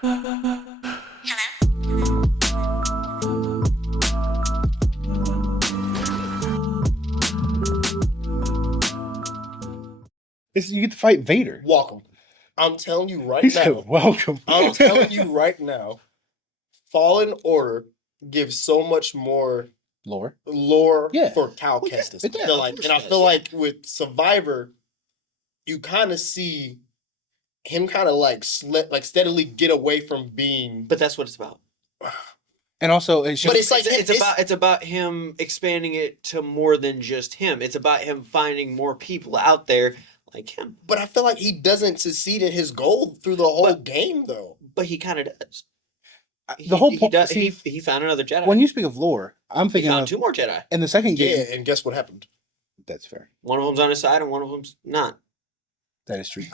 You get to fight Vader. Welcome. I'm telling you right He now. said, "Welcome." I'm telling you right now. Fallen Order gives so much more Lore. lore for Cal Well, yeah, Kestis. it I does. feel Of like, course and it I does, feel yeah. like with Survivor, you kind of see him kind of like steadily get away from being. But that's what it's about. And also, it's just But it's like It's about him expanding it to more than just him. It's about him finding more people out there like him. But I feel like he doesn't succeed in his goal through the whole But- game, though. But he kind of does. the whole point. He found another Jedi. When you speak of lore, I'm he thinking found of 2 more Jedi. in the second game. Yeah, and guess what happened? That's fair. One of them's on his side and one of them's not. That is true.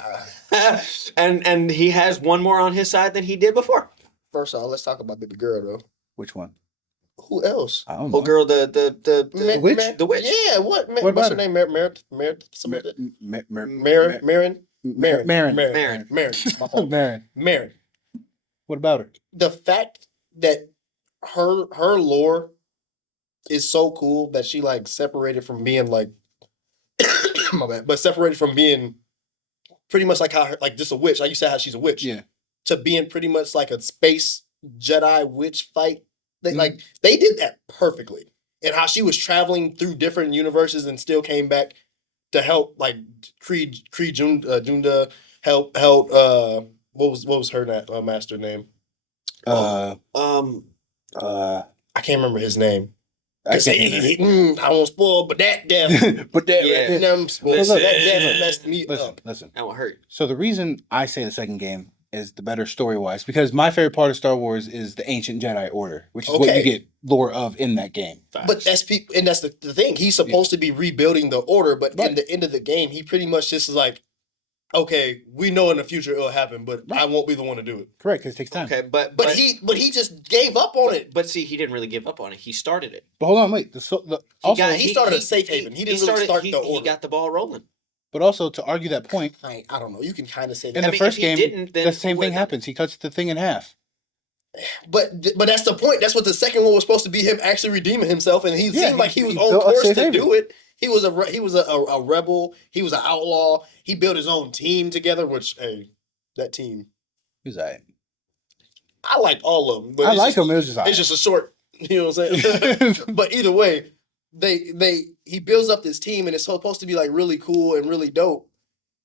and he has one more on his side than he did before. First of all, let's talk about baby girl though. Which one? Who else? I don't know. Oh, girl, the witch? The witch. Yeah, what? What What's about her her? name? Marin. What about her? The fact that her lore is so cool that she like separated from being like my bad, but separated from being pretty much like how her, like just a witch. Like you said, how she's a witch. Yeah. To being pretty much like a space Jedi witch fight. Like they did that perfectly. And how she was traveling through different universes and still came back to help like Junda help what was her master name? I I can't remember his name. can't either. I won't spoil, but that death. But that, Yeah. I'm spoiled. Listen, That death messed me up. listen. That will hurt. So the reason I say the second game is the better story wise, because my favorite part of Star Wars is the ancient Jedi Order, which is what Okay. you get lore of in that game. But that's and that's the thing. He's supposed to be rebuilding the order, but in the end of the game, he pretty much just is like, okay, we know in the future it'll happen, but I won't be the one to do it. Correct, because it takes time. Okay, but he just gave up on it. But see, he didn't really give up on it. He started it. But hold on, wait. He started a safe haven. He didn't really start the order. He got the ball rolling. But also to argue that point, I don't know. You can kind of say that. in the first game, the same thing happens. He cuts the thing in half. But that's the point. That's what the second one was supposed to be. Him actually redeeming himself, and he seemed like he was on course to do it. He was a rebel. He was an outlaw. He built his own team together. Which that team. Who's that? I like all of them. But I like him. It was just it's just a short. You know what I'm saying? But either way, he builds up this team, and it's supposed to be like really cool and really dope.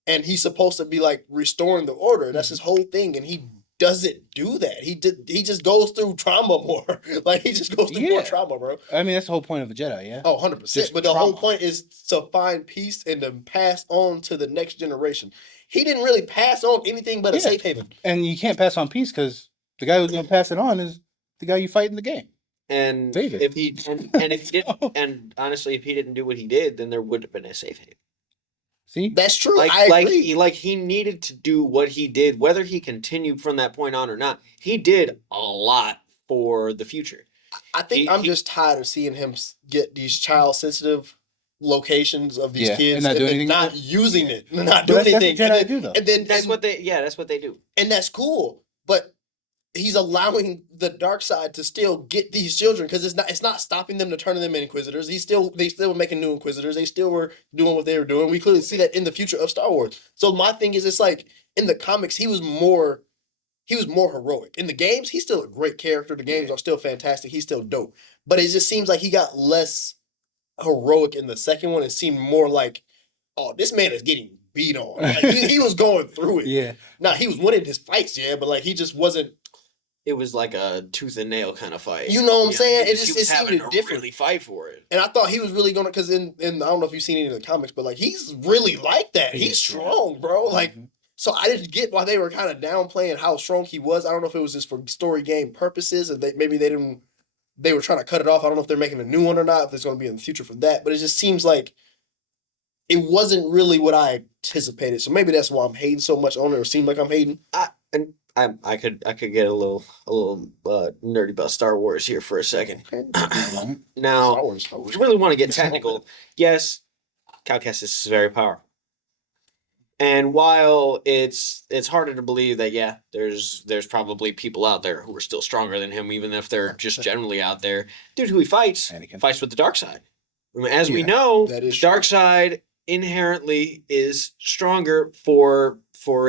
And he's supposed to be like restoring the order. That's his whole thing, and he doesn't do that. He just goes through trauma more. Like he just goes through more trauma, bro. I mean, that's the whole point of a Jedi, yeah. Oh, 100%. But the whole point is to find peace and to pass on to the next generation. He didn't really pass on anything but a safe haven. And you can't pass on peace because the guy who's gonna pass it on is the guy you fight in the game. And David. if he didn't, and honestly, if he didn't do what he did, then there would have been a safe haven. See, that's true. I agree. He needed to do what he did, whether he continued from that point on or not. He did a lot for the future. I think I'm just tired of seeing him get these child sensitive locations of these kids and not using it, not doing anything. And then that's what they do. And that's cool, but he's allowing the dark side to still get these children because it's not stopping them to turning them into inquisitors. They still were making new inquisitors. They still were doing what they were doing. We clearly see that in the future of Star Wars. So my thing is, it's like in the comics, he was more heroic. In the games, he's still a great character. The games are still fantastic. He's still dope. But it just seems like he got less heroic in the second one. It seemed more like, oh, this man is getting beat on. Like, he was going through it. Yeah. Now he was winning his fights, but like he just wasn't. It was like a tooth and nail kind of fight. You know what I'm saying? It seemed different. Really fight for it. And I thought he was really gonna, because in I don't know if you've seen any of the comics, but like he's really like that. He's strong, bro. Like, so I didn't get why they were kind of downplaying how strong he was. I don't know if it was just for story game purposes, and they were trying to cut it off. I don't know if they're making a new one or not, if there's gonna be in the future for that. But it just seems like it wasn't really what I anticipated. So maybe that's why I'm hating so much on it, or seem like I'm hating. I could get a little nerdy about Star Wars here for a second. Now, Star Wars. if you really want to get technical, yes, Cal Kestis is very powerful. And while it's harder to believe that, yeah, there's probably people out there who are still stronger than him, even if they're just generally out there. Dude, who he fights Anakin. fights with the dark side. I mean, as we Yeah, know, that the is dark side inherently is stronger for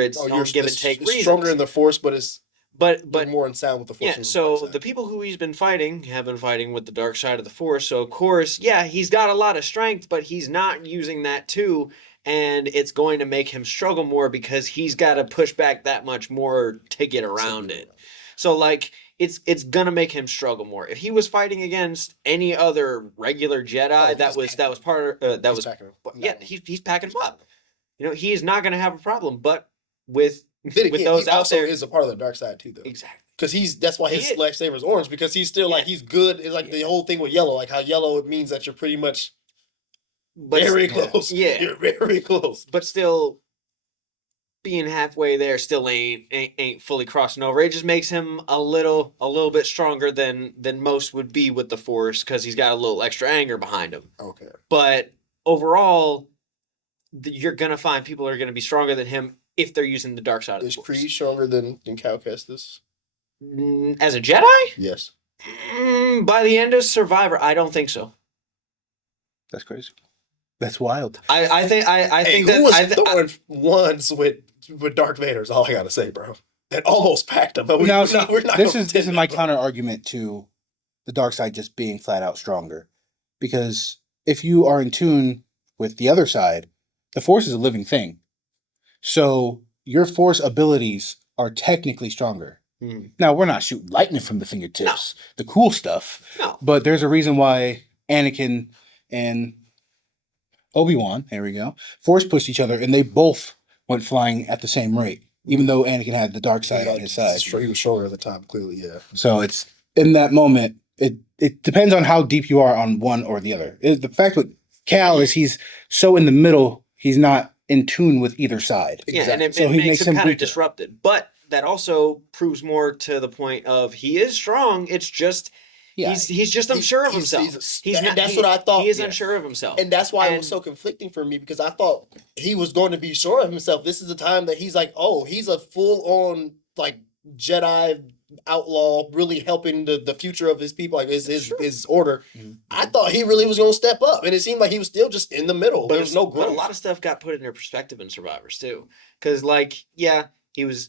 its own give and take it's reasons. stronger in the Force, but it's but more in sound with the Force. yeah, than the so dark the side. people who he's been fighting have been fighting with the dark side of the Force. So of course, yeah, he's got a lot of strength, but he's not using that too, and it's going to make him struggle more because he's got to push back that much more to get around it. So like it's gonna make him struggle more. If he was fighting against any other regular Jedi that was part of that He's was packing him. yeah, No. he's packing him up. You know, he is not gonna have a problem, but with Then again, with those he out also there is a part of the dark side too, though. exactly. Because that's why his He is. lightsaber is orange, because he's still like Yeah. he's good. It's like Yeah. the whole thing with yellow, like how yellow it means that you're pretty much But very yeah. close. Yeah. You're very close. but still being halfway there still ain't fully crossing over. It just makes him a little bit stronger than most would be with the Force because he's got a little extra anger behind him. Okay. But overall, you're gonna find people are gonna be stronger than him if they're using the dark side of the Is Force. Creed stronger than Cal Kestis? As a Jedi, Yes. by the end of Survivor, I don't think so. That's crazy. That's wild. I think Hey, that who was I, throwing ones with Darth Vader? Is all I gotta say, bro. And almost packed him, but Now, we're see, not. this gonna is pretend my that, bro. counter argument to the dark side just being flat out stronger, because if you are in tune with the other side, the Force is a living thing, so your Force abilities are technically stronger. Now, we're not shooting lightning from the fingertips, the cool stuff, No. but there's a reason why Anakin and Obi-Wan, there we go, Force pushed each other, and they both went flying at the same rate, even though Anakin had the dark side on his side. He was stronger at the time, clearly, yeah. So it's in that moment. It depends on how deep you are on one or the other. The fact with Cal is he's so in the middle, he's not in tune with either side. Yeah, and it, So it he makes makes him him kind of weaker. disrupted. But that also proves more to the point of he is strong. It's just Yeah. he's just unsure of himself. He's not. That's what I thought. He is Yeah. unsure of himself, And that's why it And- was so conflicting for me, because I thought he was going to be sure of himself. This is the time that he's like, oh, he's a full on like Jedi outlaw, really helping the future of his people, like his order. Mhm. I thought he really was going to step up, and it seemed like he was still just in the middle. But There was no But growth. a lot of stuff got put into perspective in Survivors too, because like yeah, he was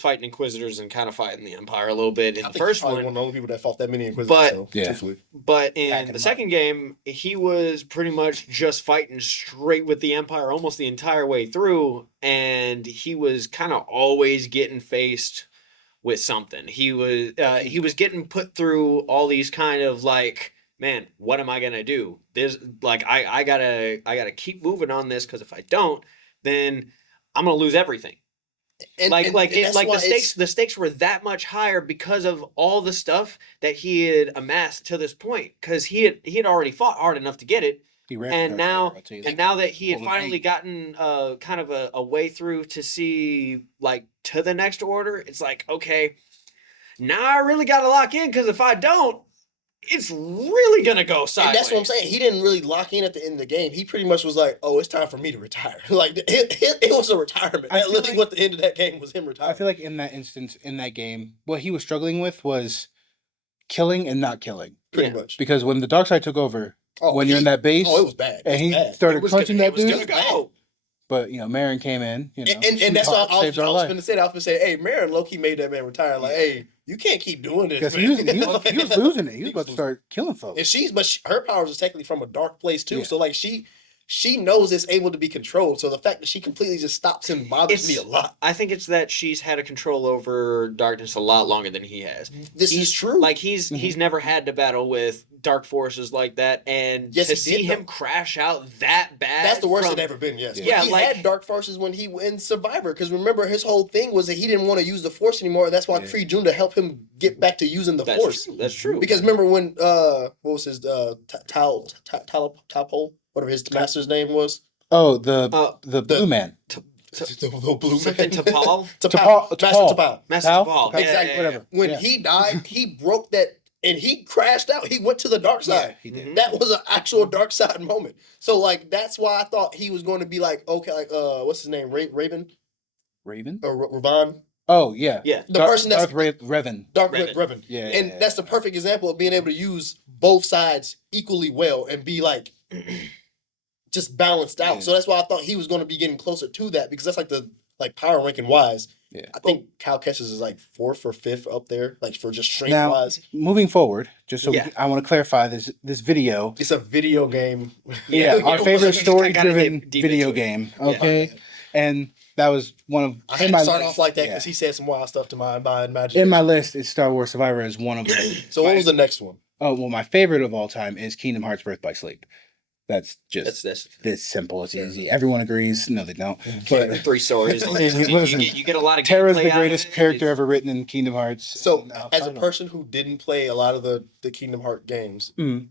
fighting Inquisitors and kind of fighting the Empire a little bit in I the think first he's probably one. one of the only people that fought that many Inquisitors. But- so, Yeah. truthfully. But in Packing the him up. second game, he was pretty much just fighting straight with the Empire almost the entire way through, and he was kind of always getting faced with something. He was getting put through all these kind of like, man, what am I gonna do? There's like I gotta keep moving on this because if I don't, then I'm gonna lose everything. And Like that's why the stakes were that much higher because of all the stuff that he had amassed to this point. Because he had already fought hard enough to get it, He ran and for now I'll tell you and that. now that he had Well, finally dang. gotten kind of a way through to see like to the next order, it's like okay, now I really got to lock in because if I don't, it's really gonna go sideways. And that's what I'm saying. He didn't really lock in at the end of the game. He pretty much was like, "Oh, it's time for me to retire." Like it was a retirement. I That feel literally like- what the end of that game was him I retiring. feel like in that instance, in that game, what he was struggling with was killing and not killing. pretty Yeah. much. Because when the dark side took over, when you're in that base, Oh, it was bad. It and was he bad. started It was punching gonna- that it was dude. gonna go. But Marin came in, And that's all sweetheart, I was saved our going life. to say. I was going to say, hey, Marin low-key made that man retire. Like, Yeah. hey, you can't keep doing this, Because man. he was losing it. He was about to losing. start killing folks. And her powers is technically from a dark place too. Yeah. So like she knows it's able to be controlled. So the fact that she completely just stops him bothers me a lot. I think it's that she's had a control over darkness a lot longer than he has. This is true. Like he's never had to battle with dark forces like that, and Yes, to he see did, him though. crash out that bad. That's the worst from- it ever been, yes. Yeah, But he like- had dark forces when he in Survivor. Because remember, his whole thing was that he didn't want to use the Force anymore. And that's why Yeah. Kree Jun to help him get back to using the That's Force. true. That's true. Because remember when what was his Talpole, whatever his master's name was? Oh, the the- blue man. The blue something man. T'Pol, Master T'Pol. T'Pol. Master Tal? T'Pol. Okay. Exactly. Whatever. When Yeah. he died, he broke that and he crashed out. He went to the dark Yeah, side. he did. Mhm. That was an actual dark side moment. So like that's why I thought he was going to be like okay, like what's his name, Raven Raven. or Ravon, Oh yeah, Yeah. the person that's Revan. Dark Revan. Revan. Yeah, And that's the perfect example of being able to use both sides equally well and be like just balanced out. Yeah. So that's why I thought he was going to be getting closer to that because that's like the power ranking wise. Yeah. I think Cal Kestis is like 4th or 5th up there, like for just strength Now, wise. moving forward, just so Yeah. I want to clarify this video. It's a video game. Yeah, our favorite Just gotta story-driven dip deep video into it. game. Yeah. Okay, and that was one of I had in to my start list. off like that Yeah. because he said some wild stuff to my imagination. In my list is Star Wars Survivor as one of them. So what was the next one? Oh well, my favorite of all time is Kingdom Hearts Birth by Sleep. That's just That's this simple. It's Fair easy. enough. Everyone agrees. No, they don't. But 3 stories. Listen, you get a lot of Terra's gameplay the out of greatest it. character It's- ever written in Kingdom Hearts. So and as a outside of- person who didn't play a lot of the Kingdom Hearts games, Mm.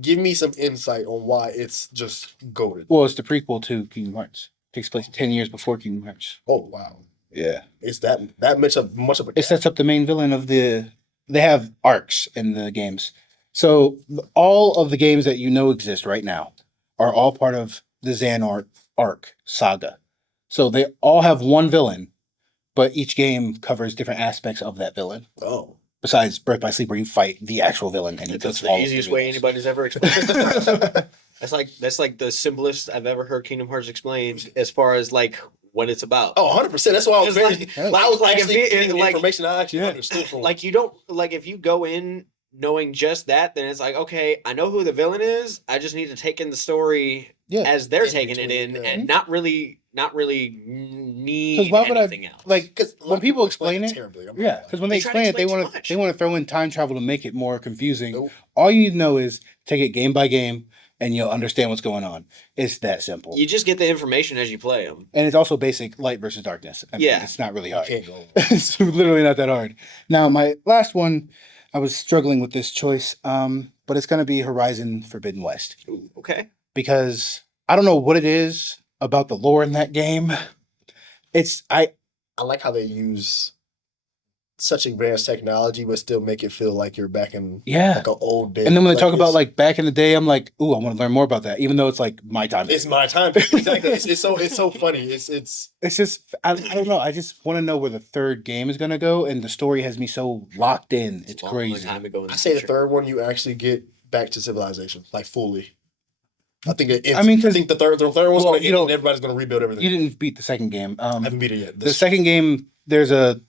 give me some insight on why it's just goaded. Well, it's the prequel to Kingdom Hearts. Takes place 10 years before Kingdom Hearts. Oh wow. Yeah. It's that much of a It sets up the main villain of the. They have arcs in the games. So all of the games that you know exist right now are all part of the Xehanort arc saga. So they all have one villain, but each game covers different aspects of that villain. Oh. Besides Birth by Sleep, where you fight the actual villain and he That's does the all of easiest the way villains. anybody's ever explained it. That's like the simplest I've ever heard Kingdom Hearts explained as far as like what it's about. Oh, 100%. That's why I was It's very. like- I was like if actually it- getting the like- information I actually Yeah. understood from. Like you don't like if you go in knowing just that, then it's like okay, I know who the villain is. I just need to take in the story Yeah. as they're In taking it between, in, yeah. and not really need 'Cause why would I- anything else. like, because when people explain it, terribly. I'm not Yeah, gonna lie. because when they They try to explain it, explain too much. they want to throw in time travel to make it more confusing. Nope. All you need to know is take it game by game, and you'll understand what's going on. It's that simple. You just get the information as you play them. And it's also basic light versus darkness. I mean, Yeah. it's not really You hard. can't go. It's literally not that hard. Now, my last one, I was struggling with this choice, but it's going to be Horizon Forbidden West Ooh, okay. because I don't know what it is about the lore in that game. I like how they use such advanced technology, but still make it feel like you're back in yeah. like an old day. And then when they talk about it's- like back in the day, I'm like, ooh, I want to learn more about that, even though it's like my time. it's my time. Exactly. It's so funny. It's It's just I don't know. I just want to know where the third game is gonna go, and the story has me so locked in. It's a long crazy. time ago. In I say the future. third one you actually get back to civilization like fully. I think it ends. I mean, I 'cause- think the third one's well, gonna you end know, and everybody's gonna rebuild everything. You didn't beat the second game. I haven't beat it yet. The second game, there's a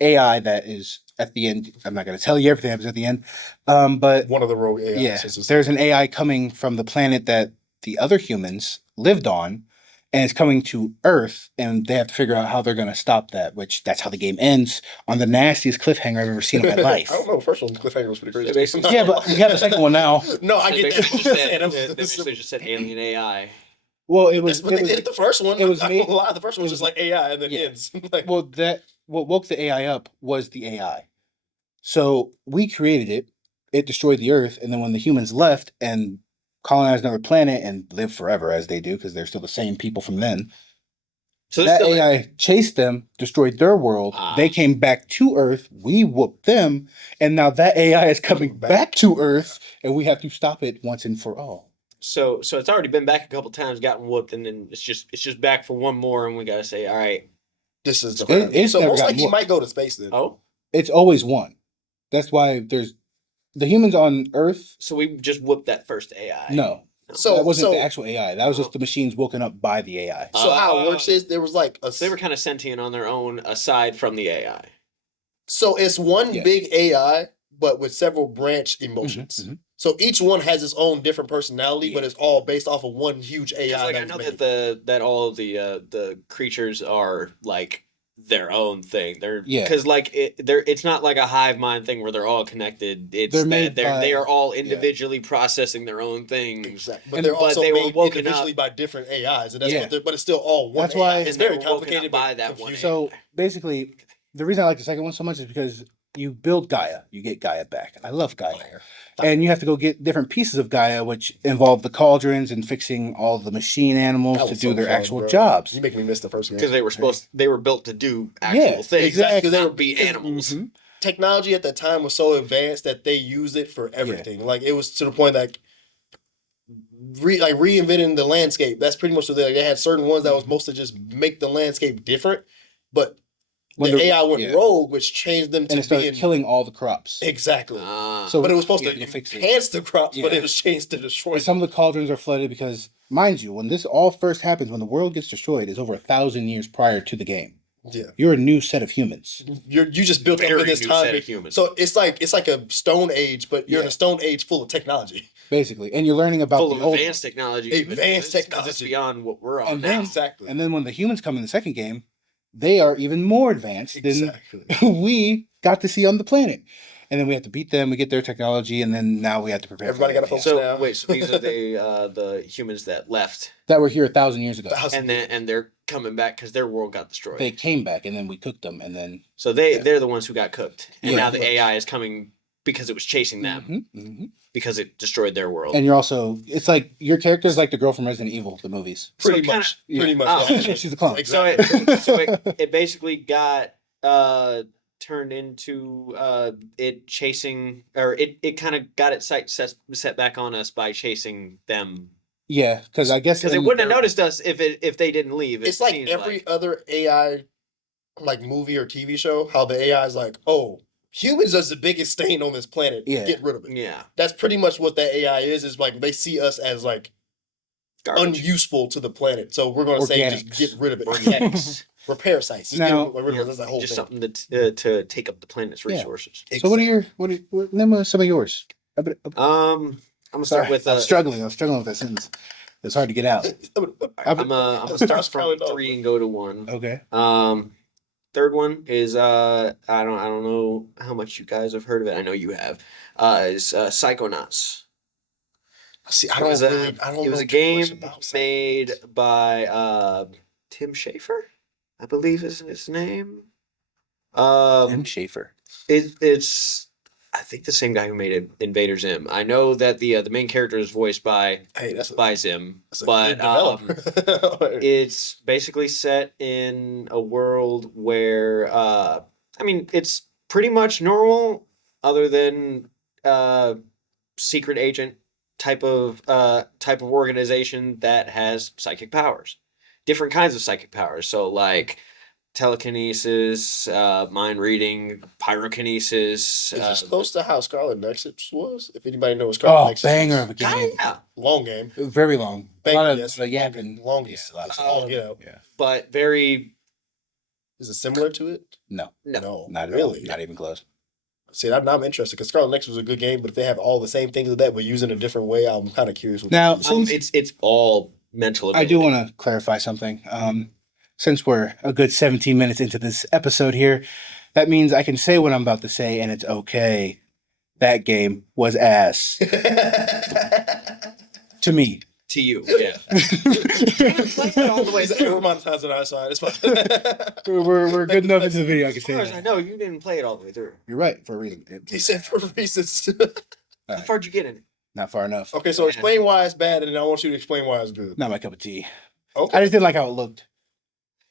AI that is at the end. I'm not gonna tell you everything happens at the end, but one of the rogue AI yeah, systems. there's an AI coming from the planet that the other humans lived on, and it's coming to Earth, and they have to figure out how they're gonna stop that. Which that's how the game ends on the nastiest cliffhanger I've ever seen in my life. I don't know. The first one, cliffhanger was pretty crazy. They basically- Yeah, but we have the second one now. no, I They get basically just said- that. they basically just said alien AI. Well, it That's was. what It they was did the first one. it was I'm made- not gonna lie, the first one was it was- just like AI and then yeah. ends. Like, well, that what woke the AI up was the AI. So we created it. It destroyed the Earth, and then when the humans left and colonized another planet and lived forever as they do, because they're still the same people from then, So this that still, AI chased them, destroyed their world. Ah. They came back to Earth. We whooped them, and now that AI is coming Back. back to Earth, and we have to stop it once and for all. so it's already been back a couple times, gotten whooped, and then it's just back for one more, and we gotta say, all right, this is the It's so never most gotten likely he whooped. might go to space then. oh, It's always one. That's why there's the humans on Earth. so we just whooped that first AI. No, So that wasn't so, the actual AI. That was just the machines woken up by the AI. so how it works is there was like a So they were kind of sentient on their own, aside from the AI. so it's one Yes. big AI but with several branch emotions. Mhm. So each one has its own different personality, but Yeah. it's all based off of one huge AI. Because like I that know was that made. that all of the creatures are like their own thing. They're Yeah. because like it's not like a hive mind thing where they're all connected. It's They're that made they by- are all individually processing their own things. Exactly. But And- they're but also they were made woken individually up- by different AIs, and that's Yeah. what they're, but it's still all one. That's why- AI. It's And they very were woken up complicated by but that one confusing. So basically, the reason I like the second one so much is because you build Gaia, you get Gaia back. I love Gaia. And you have to go get different pieces of Gaia, which involve the cauldrons and fixing all the machine animals That to was do so their fun, actual bro. jobs. You make me miss the first game. Because they were built to do actual Yeah, things, exactly. not They were be animals. Mhm. technology at that time was so advanced that they used it for everything. Like it was to the point that reinventing the landscape. That's pretty much what they had certain ones that was supposed to just make the landscape different, but When the the- AI went yeah. rogue, which changed them and to it started being killing all the crops. exactly. So But it was supposed you to had fix it. enhance the crops, but Yeah. it was changed to destroy And some of the cauldrons are flooded because, mind you, when this all first happens, when the world gets destroyed, is over 1,000 years prior to the game. Yeah. You're a new set of humans. You just built up Very in this new time. set of humans. So it's like a stone age, but you're in Yeah. a stone age full of technology. Basically, and you're learning about full the of old advanced technology. Advanced Because technology. it's beyond what we're on And now. then- Exactly. And then when the humans come in the second game, they are even more advanced Exactly. than we got to see on the planet. And then we have to beat them. We get their technology, and then now we have to prepare. Everybody for gotta them. focus. So now. wait, so these are the humans that left, That were here 1,000 years ago. and they're coming back because their world got destroyed. They came back, and then we cooked them, and then So they're the ones who got cooked, and Yeah, now the pretty much. AI is coming because it was chasing them Mhm. because it destroyed their world. And you're also, it's like your character is like the girl from Resident Evil, the movies. pretty so much. kinda- Pretty yeah. much. Oh. that. She's a clone. Exactly. So it basically got turned into it chasing, or it kind of got its sight set back on us by chasing them, Yeah, because I guess because they in- wouldn't have noticed us if they didn't leave. It It's like seems every other AI like movie or TV show, how the AI is like, oh, humans is the biggest stain on this planet. Yeah. Get rid of it. yeah, That's pretty much what that AI is like they see us as like garbage. unuseful to the planet. So we're gonna say just Organics. get rid of it. Organics. We're parasites. Just Now- get rid of it. That's the whole Just thing. something to take up the planet's Yeah. resources. So what name some of yours? I'm gonna Sorry, start with I'm struggling with that sentence. It's hard to get out. I'm gonna start from 3 and go to 1. Okay. Third one is I don't know how much you guys have heard of it. I know you have. Is Psychonauts. See, I It don't was really. a I don't it was know a too much game about made by Tim Schafer, I believe is his name. Tim Schafer. It's I think the same guy who made Invader Zim. I know that the main character is voiced by Hey, that's Zim, that's a but good developer. it's basically set in a world where I mean it's pretty much normal, other than secret agent type of organization that has psychic powers, different kinds of psychic powers. So like telekinesis, mind reading, pyrokinesis. Is this close to how Scarlet Nexus was? If anybody knows what Scarlet Oh, Nexus banger is. of a game. Yeah, Long game. Very long. A Banger, lot of, yes, yapping. longest. Yeah, a lot It's of- all get out. yeah. but very Is it similar to it? No, no. not at really. all. Not even close. See, now I'm interested because Scarlet Nexus was a good game, but if they have all the same things as that but using a different way, I'm kind of curious. What Now, it is. since It's all mental I ability. do want to clarify something. Since we're a good 17 minutes into this episode here, that means I can say what I'm about to say, and it's okay. That game was ass to me. to you. Yeah. all the way through. We're monetizing our side. It's fine. We're good enough into the video. I can As say far as I that. know, you didn't play it all the way through. You're right for a reason. He said for reasons. How far'd you get in it? Not far enough. Okay, so explain why it's bad, and then I want you to explain why it's good. Not my cup of tea. Okay. I just didn't like how it looked.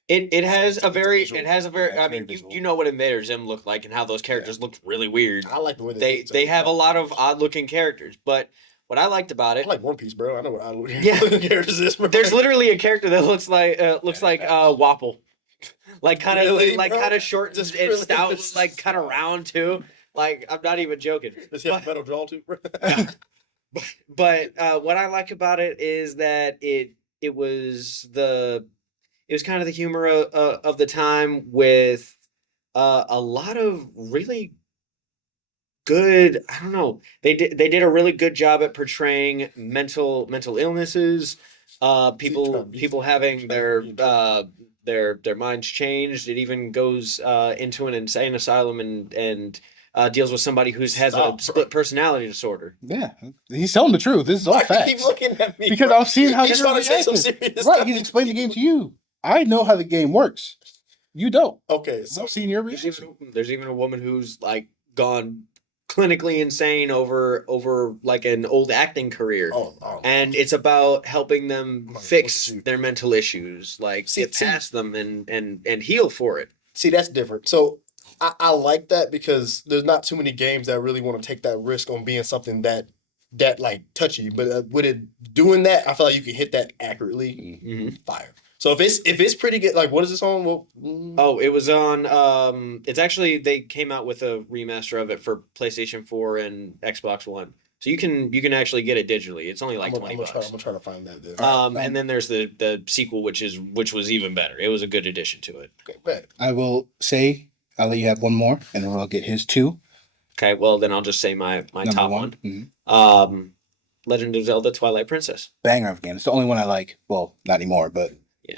It has a very visual. I Yeah, mean it's very visual. you know what Invader Zim looked like and how those characters looked really weird. I like the way They have a lot of odd looking characters, but what I liked about I it, like One Piece, bro. I know what I look. Yeah. characters is. Bro. there's literally a character that looks like Wapple, like kind of Really, like bro? kind of short Just and really- stout, like kind of round too. Like I'm not even joking. Does he have a metal jaw too, bro? But what I like about it is that it was kind of the humor of the time with a lot of really good. I don't know. They did a really good job at portraying mental illnesses. People having their minds changed. It even goes into an insane asylum and deals with somebody who has Stop, a bro. split personality disorder. Yeah, he's telling the truth. This is all Why you keep facts. looking at me? Because bro? I've seen how He's you're trying to say some reacting. serious Right, stuff. he's explained the game to you. I know how the game works. You don't. Okay, so I've seen your reaction. There's even a woman who's like gone clinically insane over like an old acting career. oh, And it's about helping them Look at fix you. their mental issues, like See- get past them and heal for it. see, that's different. So I like that because there's not too many games that really want to take that risk on being something that like touchy. But with it doing that, I feel like you can hit that accurately. Mhm. Fire. So if it's pretty good, like what is this on? Well, Oh, it was on. It's actually they came out with a remaster of it for PlayStation 4 and Xbox One, so you can actually get it digitally. It's only like I'm 20 gonna try. I'm bucks. gonna try to find that. Then. And then there's the sequel, which was even better. It was a good addition to it. Okay, bet. I will say I'll let you have one more, and then I'll get his two. Okay, well then I'll just say my Number top one. one. Mhm. Legend of Zelda: Twilight Princess. Banger of a game. It's the only one I like. Well, not anymore, but Yeah.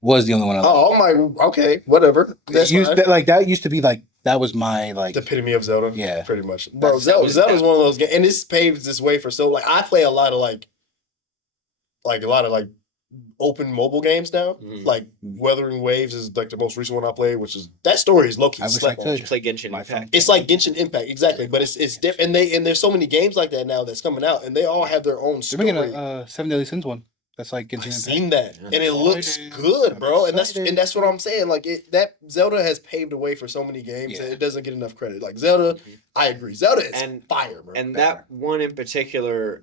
was the only one I like. Oh, I'm like, okay, whatever. That's fine. That used to be like that was my like The epitome of Zelda. Yeah. Pretty much. Bro, That Zelda's was- one of those games, and this paves this way for so like I play a lot of like a lot of like open mobile games now. Mhm. Like Wuthering Waves is like the most recent one I played, which is that story is low key I wish I slept on. could. Did you play Genshin My Impact? phone. It's like Genshin Impact, exactly, but it's different. And there's so many games like that now that's coming out, and they all have their own They're story. making a Seven Deadly Sins one. That's like I've Genshin Impact. seen that, Yeah. and it looks Excited. good, I'm bro. excited. And that's what I'm saying. Like that Zelda has paved the way for so many games, and Yeah. it doesn't get enough credit. Like Zelda, Mhm. I agree. Zelda is And- fire, bro. And Better. that one in particular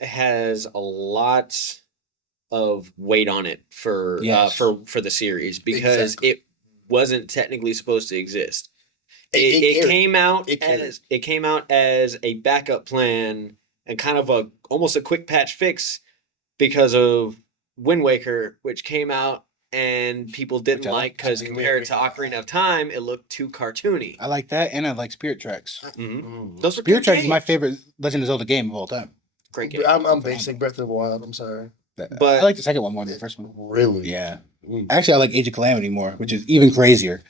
has a lot of weight on it for Yes. for the series because Exactly. it wasn't technically supposed to exist. It It carried. came out It carried. as it came out as a backup plan and kind of a almost a quick patch fix because of Wind Waker, which came out and people didn't Which I like like. because I mean, compared to Ocarina of Time, it looked too cartoony. I like that, and I like Spirit Tracks. Mhm. Those are Spirit good Tracks is my games. favorite Legend of Zelda game of all time. Great game. I'm basic Breath of the Wild. I'm sorry. But- I like the second one more than the first one. Really? Yeah. Mm. Actually, I like Age of Calamity more, which is even crazier.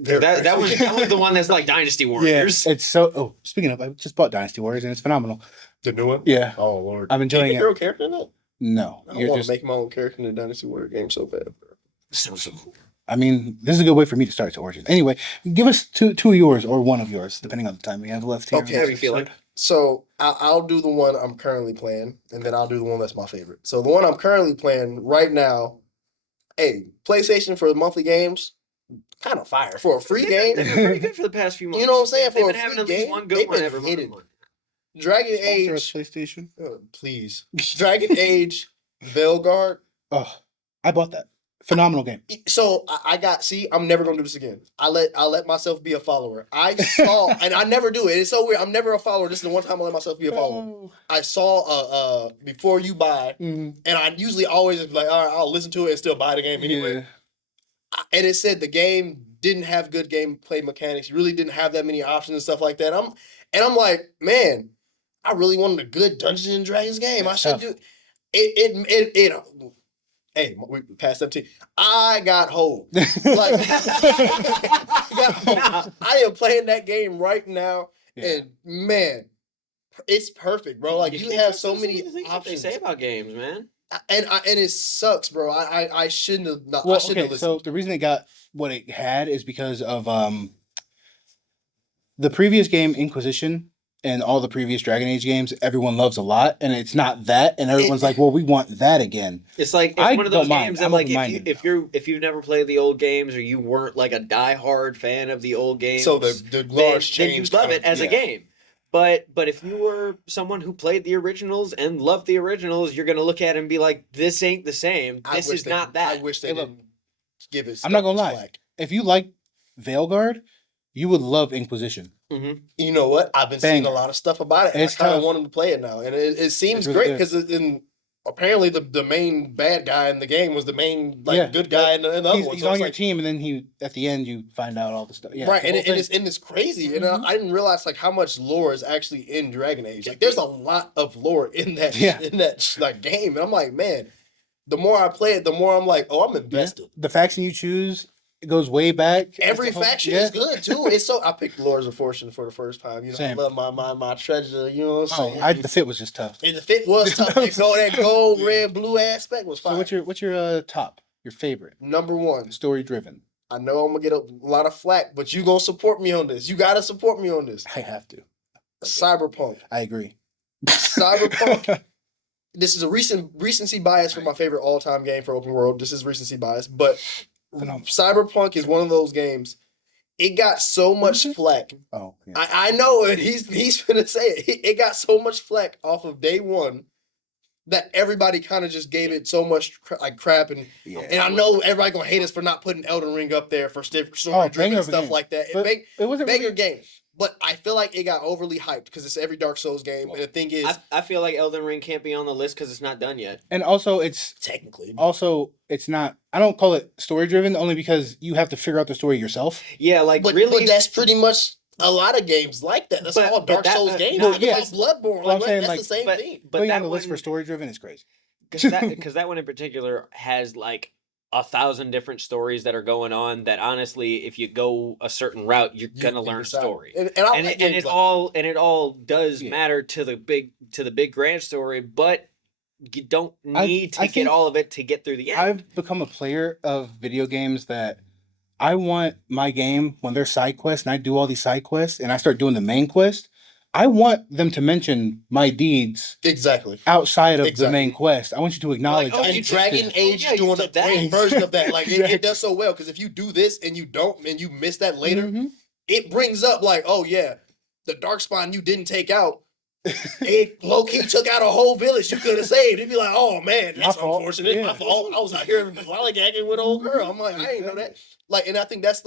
That was the one that's like Dynasty Warriors. Yeah, it's so. Oh, speaking of, I just bought Dynasty Warriors, and it's phenomenal. The new one? Yeah, Oh Lord. I'm enjoying Can you it. get your own character in that? No, I you're want just. to make my own character in the Dynasty Warrior game so bad. Bro. Sounds so cool. I mean, this is a good way for me to start to Origins. Anyway, give us two of yours or one of yours, depending on the time we have left here. Okay. How do you feel like? So I'll do the one I'm currently playing, and then I'll do the one that's my favorite. So the one I'm currently playing right now, hey, PlayStation for the monthly games, kind of fire for a free game. They've been pretty good for the past few months. You know what I'm saying? They've For a been having free at least game, one good they've one been every hitting. month. Dragon Sponsor us, Age, PlayStation. please. Dragon Age, Veilguard. Oh, I bought that. Phenomenal game. So I got. See, I'm never gonna do this again. I let myself be a follower. I saw, and I never do it. It's so weird. I'm never a follower. This is the one time I let myself be a follower. Oh. I saw before you buy, Mhm. and I usually always be like, all right, I'll listen to it and still buy the game anyway. Yeah. And it said the game didn't have good gameplay mechanics. You really didn't have that many options and stuff like that. I'm like, man, I really wanted a good Dungeons and Dragons game. I That's should tough. do it. Hey, we past 17. I got hold. I am playing that game right now, Yeah. and man, it's perfect, bro. Like you can't have trust so those many things they options, say about games, man. and it sucks, bro. I shouldn't have not. I Well, shouldn't okay, have listened. so the reason it got what it had is because of the previous game, Inquisition, and all the previous Dragon Age games. Everyone loves a lot, and it's not that, and everyone's like, "Well, we want that again." It's like it's I one of those don't mind. games that I'm like open-minded. if you've never played the old games or you weren't like a diehard fan of the old games, So the then large you change love it as a yeah. game. But if you were someone who played the originals and loved the originals, you're gonna look at it and be like, "This ain't the same. I This wish is they- not that." I wish they Hey, look, didn't give it. I'm not gonna stuff lie. slack. If you like Veilguard, you would love Inquisition. Mhm. You know what? I've been seeing a Banger. lot of stuff about it. And It's I kind of tough. want them to play it now, and it seems It's really great good. because apparently the main bad guy in the game was the main Yeah, good guy in the other one. He's So on it's your like, team, and then at the end you find out all the stuff. Yeah, right, the and, whole thing. it's crazy, and Mhm. I didn't realize like how much lore is actually in Dragon Age. Like, there's a lot of lore in that Yeah. like game, and I'm like, man, the more I play it, the more I'm like, oh, I'm Yeah. invested. The faction you choose it goes way back. Every It's the whole- faction yeah. is good too. It's so I picked Lords of Fortune for the first time. You know, Same. I love my treasure. You know what I'm Oh, saying? the fit was just tough. And the fit was tough. That gold, red, blue aspect was fine. So what's your top? Your favorite? Number one? Story driven. I know I'm gonna get a lot of flack, but you gonna support me on this. You gotta support me on this. I have to. Cyberpunk. I agree. Cyberpunk. This is a recency bias for my favorite all-time game for open world. This is recency bias, but Phenomenal. Cyberpunk is one of those games. it got so much flack. Oh, yeah. I know, and he's gonna say it. It got so much flack off of day one that everybody kind of just gave it so much crap, and I know everybody gonna hate us for not putting Elden Ring up there for story driven banger and of a stuff game. like that. But it wasn't banger really... game, but I feel like it got overly hyped because it's every Dark Souls game, and the thing is, I feel like Elden Ring can't be on the list because it's not done yet. And also, it's not. I don't call it story driven only because you have to figure out the story yourself. Yeah, like but really, that's pretty much a lot of games like that. That's all Dark Souls games. Well, Think yes. about Bloodborne. Well, I'm Like, saying, that's like, the same thing. But putting that on the list one- for story driven is crazy. because that one in particular has like 1,000 different stories that are going on. That honestly, if you go a certain route, you're gonna learn a story, and it all does matter to the big grand story, but you don't need to get all of it to get through the end. I've become a player of video games that I want my game when there's side quests and I do all these side quests and I start doing the main quest. I want them to mention my deeds outside of the main quest. I want you to acknowledge. Like, and Dragon Age is doing a great version of that. Like it does so well because if you do this and you don't and you miss that later, it brings up like, oh yeah, the Darkspawn you didn't take out. It low key took out a whole village you could have saved. It'd be like, oh man, that's unfortunate. Yeah. My fault. I was out here lollygagging with old girl. I'm like, I didn't know that. Like, and I think that's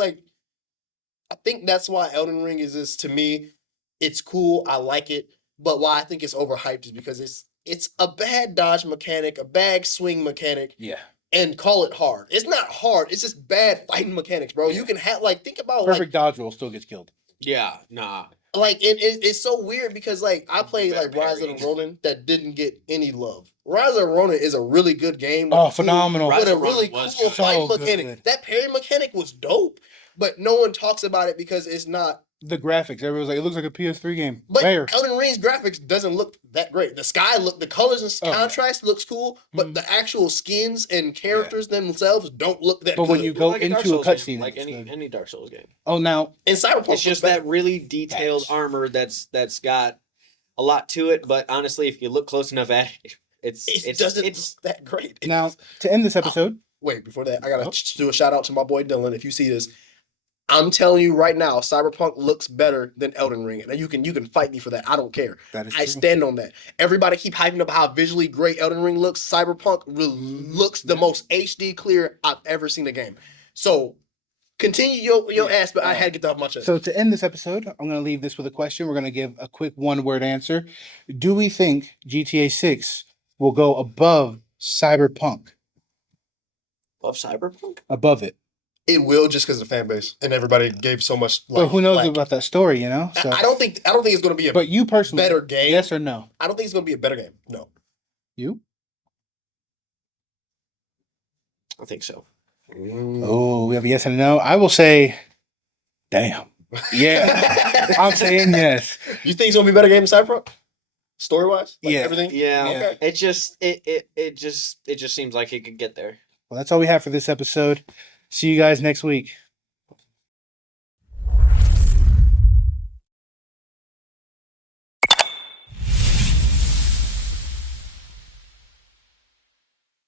why Elden Ring is this to me. It's cool. I like it. But why I think it's overhyped is because it's a bad dodge mechanic, a bad swing mechanic. Yeah. And call it hard. It's not hard. It's just bad fighting mechanics, bro. Yeah. You can have think about perfect dodge roll still gets killed. Yeah, nah. Like it's so weird because like I played like Rise of the Ronin that didn't get any love. Rise of the Ronin is a really good game. Oh, phenomenal! With a really cool fight mechanic. That parry mechanic was dope, but no one talks about it because it's not the graphics. Everyone's like, it looks like a PS3 game. But Elden Ring's graphics doesn't look that great. The colors and contrast looks cool, but the actual skins and characters themselves don't look that good. But when you go into a cutscene, like any Dark Souls game. Oh, now in Cyberpunk, it's just that really detailed armor that's got a lot to it. But honestly, if you look close enough at it, it's that great. Now to end this episode, wait before that, I gotta do a shout out to my boy Dylan. If you see this. I'm telling you right now, Cyberpunk looks better than Elden Ring, and you can fight me for that. I don't care. I stand on that. Everybody keep hyping about how visually great Elden Ring looks. Cyberpunk looks the most HD clear I've ever seen a game. So continue your ass, but I had to get that off my chest. So to end this episode, I'm going to leave this with a question. We're going to give a quick one-word answer. Do we think GTA 6 will go above Cyberpunk? Above Cyberpunk? Above it. It will just because of the fan base and everybody gave so much. But who knows about that story? You know. So I don't think it's going to be a. But you personally, better game? Yes or no? I don't think it's going to be a better game. No. You? I think so. Oh, we have a yes and a no. I will say, damn. Yeah, I'm saying yes. You think it's going to be a better game than Cyberpunk? Story wise, everything. Yeah. Okay. It just seems like it could get there. Well, that's all we have for this episode. See you guys next week.